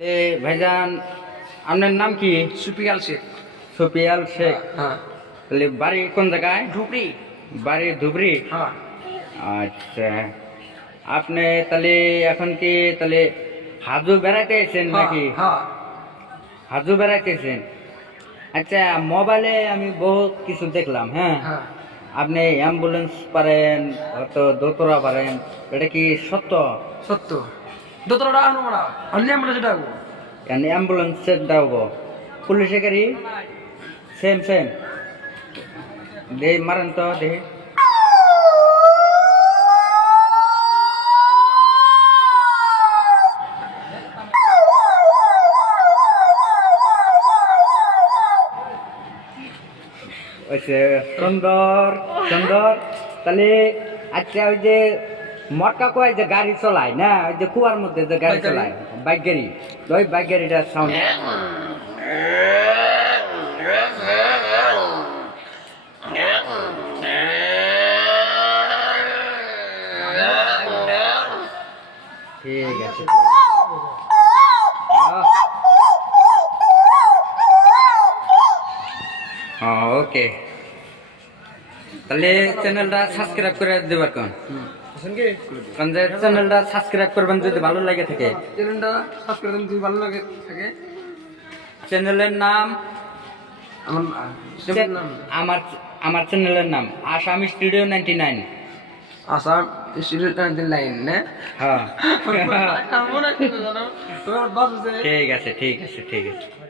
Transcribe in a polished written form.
ভাইজান আপনার নাম কি? সুপিয়াল শেখ। সুপিয়াল শেখ। হ্যাঁ। তাহলে বাড়ি কোন জায়গায়? ধুবড়ি। বাড়ি ধুবড়ি। হ্যাঁ। আচ্ছা, আপনি তাহলে এখন কি তাহলে হাজু বেড়াইতে আছেন নাকি? হ্যাঁ। হাজু বেড়াইতেছেন। আচ্ছা, মোবাইলে আমি বহুত কিছু দেখলাম। হ্যাঁ, হ্যাঁ। আপনি অ্যাম্বুলেন্স পারেন, হয়তো দোতরা পারেন, এটা কি সত্য? সত্য। দোতলাটা আনো মারা অন্য আমরা সেটা অ্যাম্বুলেন্সের দাও পুলিশে গাড়ি সেম সেম দে মারেন তো দেখে। সুন্দর সুন্দর। তাহলে আচ্ছা, ওই যে মটকা কয় যে গাড়ি চলায় না, ওই যে কুয়ার মধ্যে যে গাড়ি চলায়, বাইক গাড়ি, ওই বাইক গাড়িটার সাউন্ড। ঠিক আছে। ওকে, তাহলে চ্যানেলটা সাবস্ক্রাইব করে দেবার কোন যে চ্যানেলটা সাবস্ক্রাইব করবেন যদি ভালো লাগে থাকে। চ্যানেলটা সাবস্ক্রাইব করতে যদি ভালো লাগে থাকে। চ্যানেলের নাম আমার আমার চ্যানেলের নাম আসাম স্টুডিও 99। আসাম স্টুডিও 99 না? হ্যাঁ। ঠিক আছে ঠিক আছে ঠিক আছে।